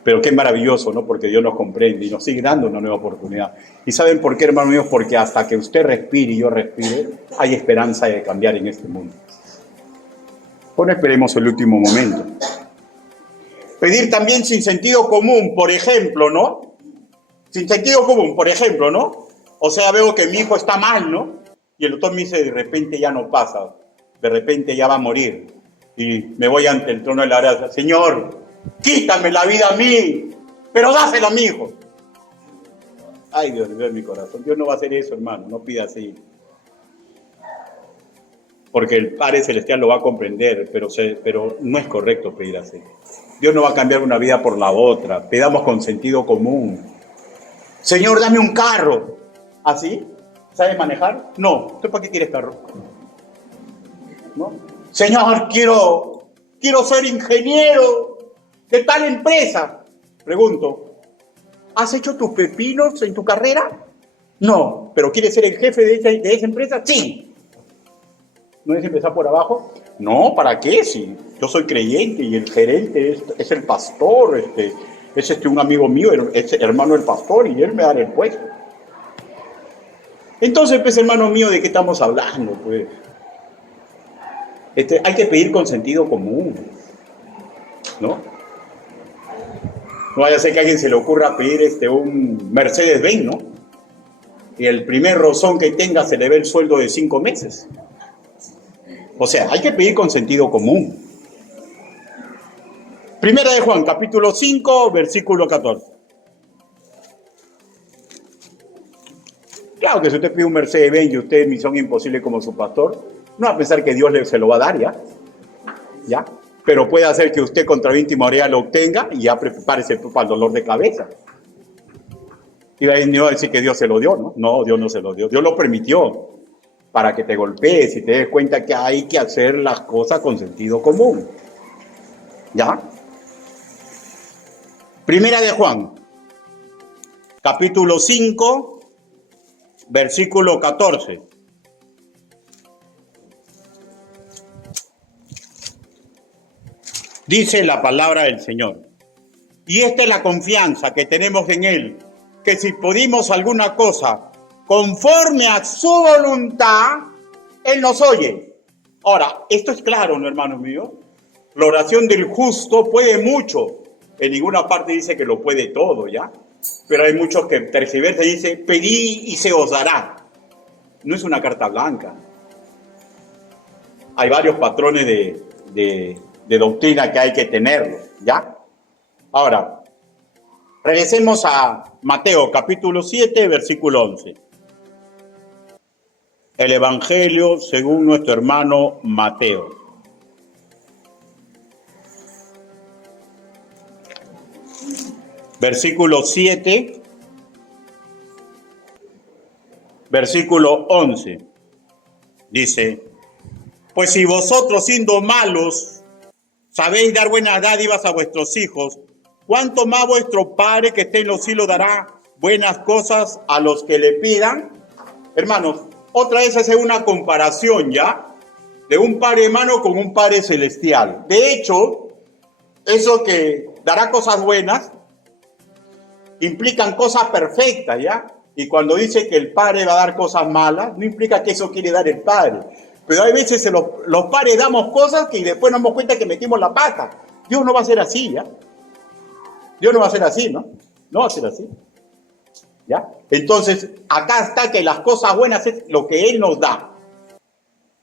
Pero qué maravilloso, ¿no? Porque Dios nos comprende y nos sigue dando una nueva oportunidad. ¿Y saben por qué, hermanos míos? Porque hasta que usted respire y yo respire, hay esperanza de cambiar en este mundo. Bueno, esperemos el último momento. Pedir también sin sentido común, por ejemplo, ¿no? Sin sentido común, por ejemplo, ¿no? O sea, veo que mi hijo está mal, ¿no? Y el doctor me dice: de repente ya no pasa, de repente ya va a morir. Y me voy ante el trono de la gracia: Señor, quítame la vida a mí, pero dáselo a mi hijo. Ay, Dios mío, en mi corazón. Dios no va a hacer eso, hermano, no pida así. Porque el Padre Celestial lo va a comprender, pero no es correcto pedir así. Dios no va a cambiar una vida por la otra. Pedamos con sentido común. Señor, dame un carro. ¿Así? ¿Sabes manejar? No. ¿Tú para qué quieres carro? ¿No? Señor, quiero ser ingeniero de tal empresa. Pregunto: ¿has hecho tus pepinos en tu carrera? No. ¿Pero quieres ser el jefe de esa empresa? Sí. ¿No es empezar por abajo? No, ¿para qué? Sí. Yo soy creyente y el gerente es el pastor, es un amigo mío, es hermano del pastor y él me da el puesto. Entonces, pues, hermano mío, ¿de qué estamos hablando? Pues hay que pedir con sentido común, ¿no? No vaya a ser que a alguien se le ocurra pedir un Mercedes-Benz, ¿no? Y el primer rozón que tenga se le ve el sueldo de 5 meses. O sea, hay que pedir con sentido común. Primera de Juan, capítulo 5, versículo 14. Claro que si usted pide un Mercedes-Benz y usted es misión imposible como su pastor, no va a pensar que Dios se lo va a dar, ¿ya? Pero puede hacer que usted contra viento y marea lo obtenga y ya prepárese para el dolor de cabeza. Y ahí no va a decir que Dios se lo dio, ¿no? No, Dios no se lo dio. Dios lo permitió para que te golpees y te des cuenta que hay que hacer las cosas con sentido común. ¿Ya? Primera de Juan, capítulo 5, versículo 14. Dice la palabra del Señor. Y esta es la confianza que tenemos en Él, que si pedimos alguna cosa conforme a su voluntad, Él nos oye. Ahora, esto es claro, ¿no, hermano mío? La oración del justo puede mucho. En ninguna parte dice que lo puede todo, ¿ya? Pero hay muchos que tergiversan y dicen, pedí y se os dará. No es una carta blanca. Hay varios patrones de doctrina que hay que tenerlo, ¿ya? Ahora, regresemos a Mateo, capítulo 7, versículo 11. El Evangelio según nuestro hermano Mateo. Versículo 7, versículo 11. Dice, pues si vosotros siendo malos sabéis dar buenas dádivas a vuestros hijos, ¿cuánto más vuestro Padre que está en los cielos dará buenas cosas a los que le pidan? Hermanos, otra vez hace una comparación, ¿ya? De un Padre humano con un Padre celestial. De hecho, eso que dará cosas buenas implican cosas perfectas, ¿ya? Y cuando dice que el Padre va a dar cosas malas, no implica que eso quiere dar el Padre. Pero hay veces los padres damos cosas que después nos damos cuenta que metimos la pata. Dios no va a ser así, ¿ya? Dios no va a ser así, ¿no? No va a ser así, ¿ya? Entonces, acá está que las cosas buenas es lo que Él nos da.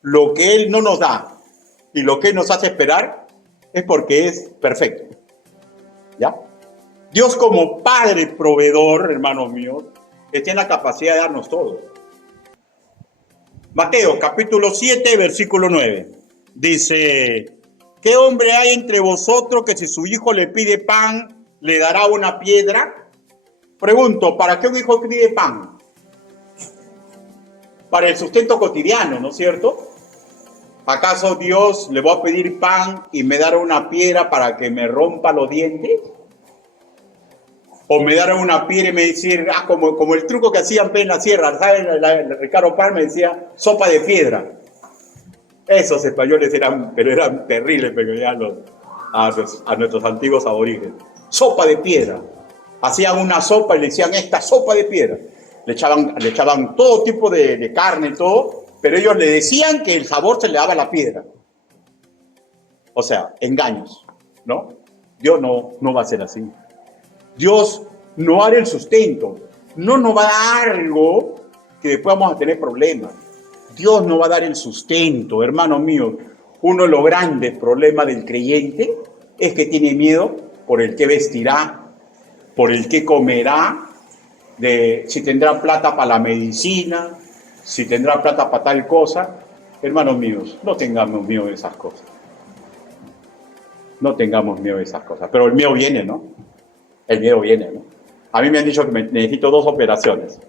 Lo que Él no nos da y lo que Él nos hace esperar es porque es perfecto, ¿ya? Dios como Padre proveedor, hermanos míos, tiene la capacidad de darnos todo. Mateo, capítulo 7, versículo 9. Dice, ¿qué hombre hay entre vosotros que si su hijo le pide pan, le dará una piedra? Pregunto, ¿para qué un hijo pide pan? Para el sustento cotidiano, ¿no es cierto? ¿Acaso Dios le va a pedir pan y me dará una piedra para que me rompa los dientes? O me dará una piedra y me decir, como el truco que hacían en la sierra, ¿saben? Ricardo Pan me decía, sopa de piedra. Esos españoles eran terribles, pero ya a nuestros antiguos aborígenes. Sopa de piedra. Hacían una sopa y le decían, esta sopa de piedra. Le echaban todo tipo de carne y todo, pero ellos le decían que el sabor se le daba a la piedra. O sea, engaños, ¿no? Dios no va a ser así. Dios no hará el sustento, no nos va a dar algo que después vamos a tener problemas. Dios no va a dar el sustento, hermanos míos. Uno de los grandes problemas del creyente es que tiene miedo por el que vestirá, por el que comerá, de si tendrá plata para la medicina, si tendrá plata para tal cosa. Hermanos míos, no tengamos miedo de esas cosas. No tengamos miedo de esas cosas. Pero el miedo viene, ¿no? El miedo viene, ¿no? A mí me han dicho que necesito 2 operaciones.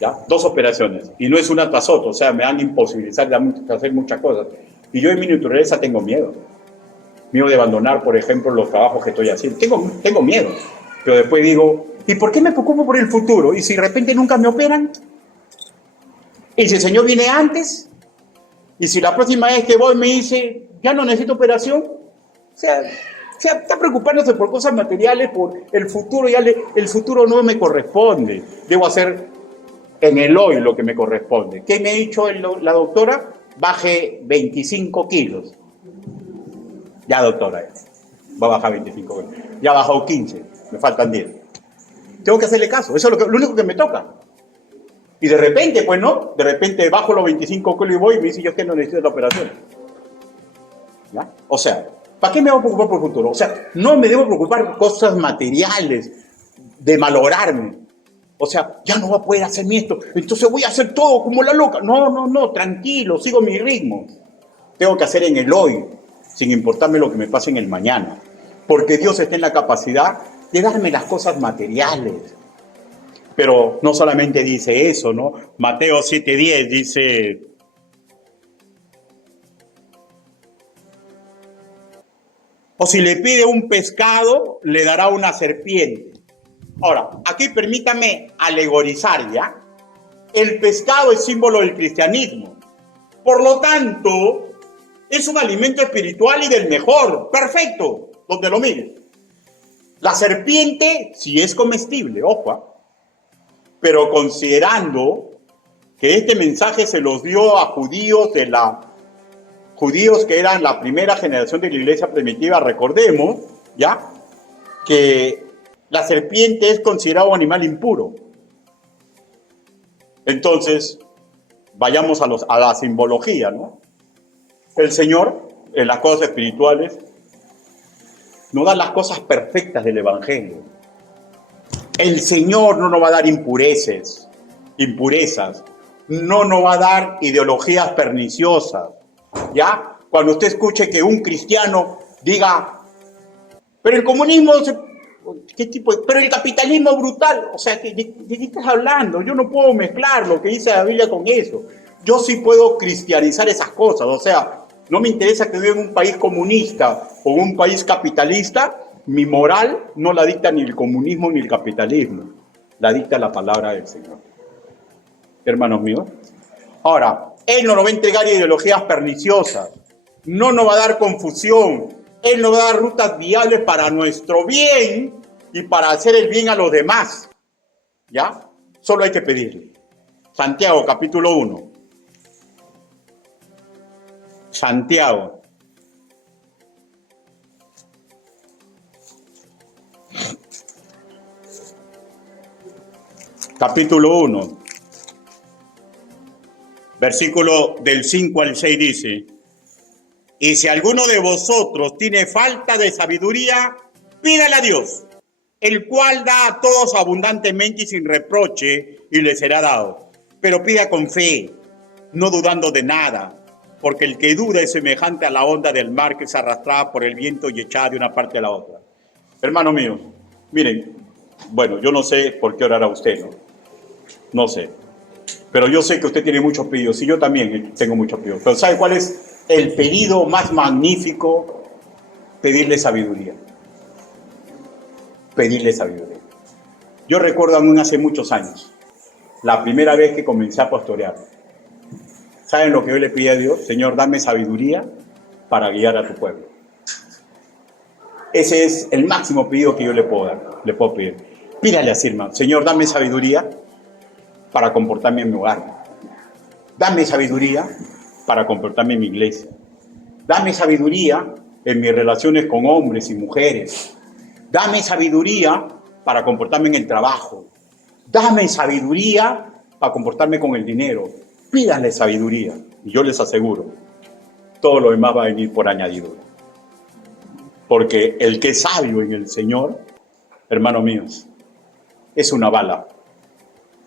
¿Ya? 2 operaciones. Y no es una tras otra. O sea, me han imposibilitado de hacer muchas cosas. Y yo en mi naturaleza tengo miedo. Miedo de abandonar, por ejemplo, los trabajos que estoy haciendo. Tengo miedo. Pero después digo, ¿y por qué me preocupo por el futuro? ¿Y si de repente nunca me operan? ¿Y si el Señor viene antes? ¿Y si la próxima vez que voy me dice, ya no necesito operación. O sea, está preocupándose por cosas materiales, por el futuro, el futuro no me corresponde. Debo hacer en el hoy lo que me corresponde. ¿Qué me ha dicho la doctora? Baje 25 kilos. Ya, doctora, va a bajar 25 kilos. Ya ha bajado 15, me faltan 10. Tengo que hacerle caso, eso es lo único que me toca. Y de repente, pues no, de repente bajo los 25 kilos y voy y me dice, yo es que no necesito la operación. ¿Ya? O sea, ¿para qué me voy a preocupar por el futuro? O sea, no me debo preocupar por cosas materiales, de malograrme. O sea, ya no voy a poder hacerme esto, entonces voy a hacer todo como la loca. No, tranquilo, sigo mi ritmo. Tengo que hacer en el hoy, sin importarme lo que me pase en el mañana. Porque Dios está en la capacidad de darme las cosas materiales. Pero no solamente dice eso, ¿no? Mateo 7:10 dice: o si le pide un pescado, le dará una serpiente. Ahora, aquí permítame alegorizar, ¿ya? El pescado es símbolo del cristianismo. Por lo tanto, es un alimento espiritual y del mejor. Perfecto, donde lo mires. La serpiente sí es comestible, ojo, pero considerando que este mensaje se los dio a judíos que eran la primera generación de la iglesia primitiva, recordemos, ¿ya? Que la serpiente es considerado un animal impuro. Entonces, vayamos a la simbología, ¿no? El Señor, en las cosas espirituales, nos da las cosas perfectas del Evangelio. El Señor no nos va a dar impurezas, no nos va a dar ideologías perniciosas, ¿ya? Cuando usted escuche que un cristiano diga, pero el comunismo, ¿qué tipo de? Pero el capitalismo brutal, o sea, ¿de qué estás hablando? Yo no puedo mezclar lo que dice la Biblia con eso. Yo sí puedo cristianizar esas cosas, o sea, no me interesa que viva en un país comunista o en un país capitalista. Mi moral no la dicta ni el comunismo ni el capitalismo, la dicta la palabra del Señor. Hermanos míos. Ahora, Él no nos va a entregar ideologías perniciosas, no nos va a dar confusión, Él nos va a dar rutas viables para nuestro bien y para hacer el bien a los demás. ¿Ya? Solo hay que pedirle. Santiago, capítulo 1. Santiago. Capítulo 1. Versículo del 5 al 6 dice: y si alguno de vosotros tiene falta de sabiduría, pídale a Dios, el cual da a todos abundantemente y sin reproche, y le será dado. Pero pida con fe, no dudando de nada, porque el que duda es semejante a la onda del mar que se arrastraba por el viento y echada de una parte a la otra. Hermanos míos, miren, bueno, yo no sé por qué orará usted, ¿no? No sé. Pero yo sé que usted tiene muchos pedidos, y yo también tengo muchos pedidos. Pero ¿sabe cuál es el pedido más magnífico? Pedirle sabiduría. Pedirle sabiduría. Yo recuerdo aún hace muchos años, la primera vez que comencé a pastorear. ¿Saben lo que yo le pedí a Dios? Señor, dame sabiduría para guiar a tu pueblo. Ese es el máximo pedido que yo le puedo dar, le puedo pedir. Pídale así, hermano. Señor, dame sabiduría para comportarme en mi hogar. Dame sabiduría para comportarme en mi iglesia. Dame sabiduría en mis relaciones con hombres y mujeres. Dame sabiduría para comportarme en el trabajo. Dame sabiduría para comportarme con el dinero. Pídanle sabiduría y yo les aseguro, todo lo demás va a venir por añadidura. Porque el que es sabio en el Señor, hermanos míos, es una bala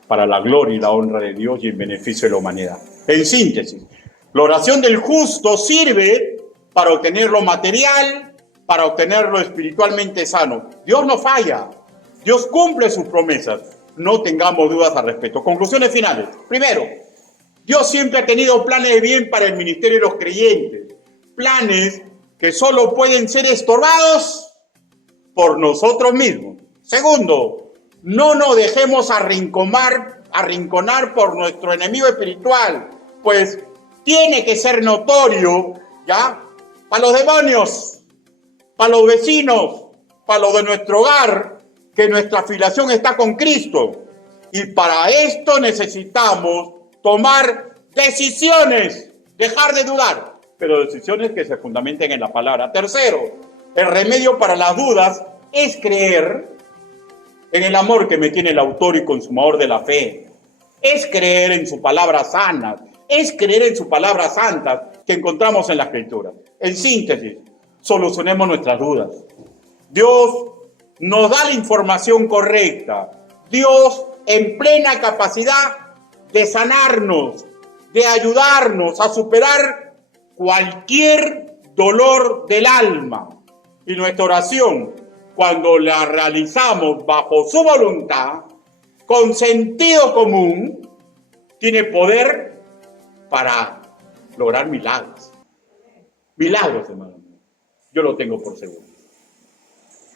para la gloria y la honra de Dios y en beneficio de la humanidad. En síntesis, la oración del justo sirve para obtener lo material, para obtenerlo espiritualmente sano. Dios no falla, Dios cumple sus promesas. No tengamos dudas al respecto. Conclusiones finales. Primero, Dios siempre ha tenido planes de bien para el ministerio de los creyentes. Planes que solo pueden ser estorbados por nosotros mismos. Segundo, no nos dejemos arrinconar por nuestro enemigo espiritual, pues tiene que ser notorio, ¿ya?, para los demonios, para los vecinos, para los de nuestro hogar, que nuestra afiliación está con Cristo. Y para esto necesitamos tomar decisiones, dejar de dudar, pero decisiones que se fundamenten en la palabra. Tercero, el remedio para las dudas es creer en el amor que me tiene el autor y consumador de la fe. Es creer en su palabra sana, es creer en su palabra santa que encontramos en la Escritura. En síntesis, solucionemos nuestras dudas. Dios nos da la información correcta. Dios en plena capacidad de sanarnos, de ayudarnos a superar cualquier dolor del alma. Y nuestra oración, cuando la realizamos bajo su voluntad, con sentido común, tiene poder para lograr milagros. Milagros, hermano. Yo lo tengo por seguro.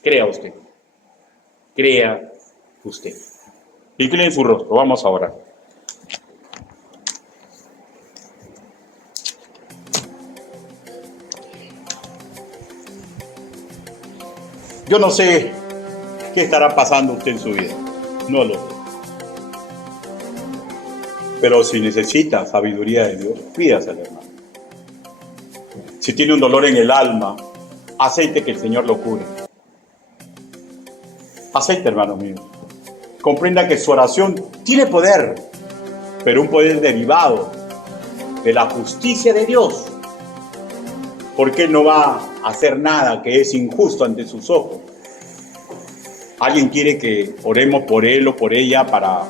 Crea usted. Crea usted. Incline su rostro. Vamos a orar. Yo no sé qué estará pasando usted en su vida. No lo sé. Pero si necesita sabiduría de Dios, pídasela, hermano. Si tiene un dolor en el alma, acepte que el Señor lo cure. Acepte, hermano mío. Comprenda que su oración tiene poder, pero un poder derivado de la justicia de Dios. Porque Él no va a hacer nada que es injusto ante sus ojos. Alguien quiere que oremos por él o por ella para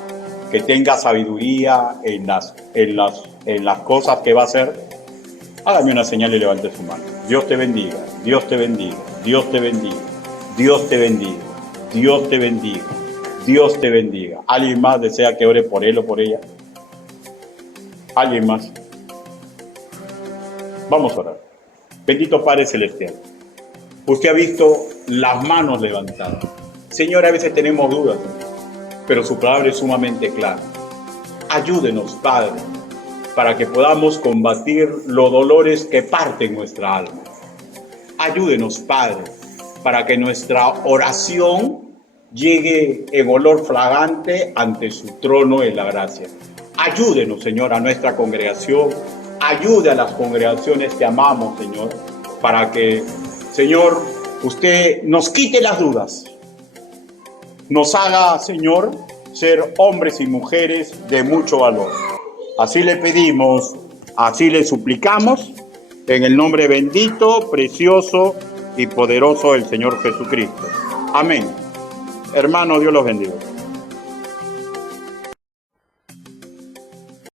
que tenga sabiduría en las cosas que va a hacer. Hágame una señal y levante su mano. Dios te bendiga, Dios te bendiga, Dios te bendiga, Dios te bendiga, Dios te bendiga, Dios te bendiga. ¿Alguien más desea que ore por él o por ella? ¿Alguien más? Vamos a orar. Bendito Padre Celestial, usted ha visto las manos levantadas. Señor, a veces tenemos dudas, pero su palabra es sumamente clara. Ayúdenos, Padre, para que podamos combatir los dolores que parten nuestra alma. Ayúdenos, Padre, para que nuestra oración llegue en olor fragante ante su trono en la gracia. Ayúdenos, Señor, a nuestra congregación. Ayude a las congregaciones que amamos, Señor, para que, Señor, usted nos quite las dudas. Nos haga, Señor, ser hombres y mujeres de mucho valor. Así le pedimos, así le suplicamos, en el nombre bendito, precioso y poderoso del Señor Jesucristo. Amén. Hermano, Dios los bendiga.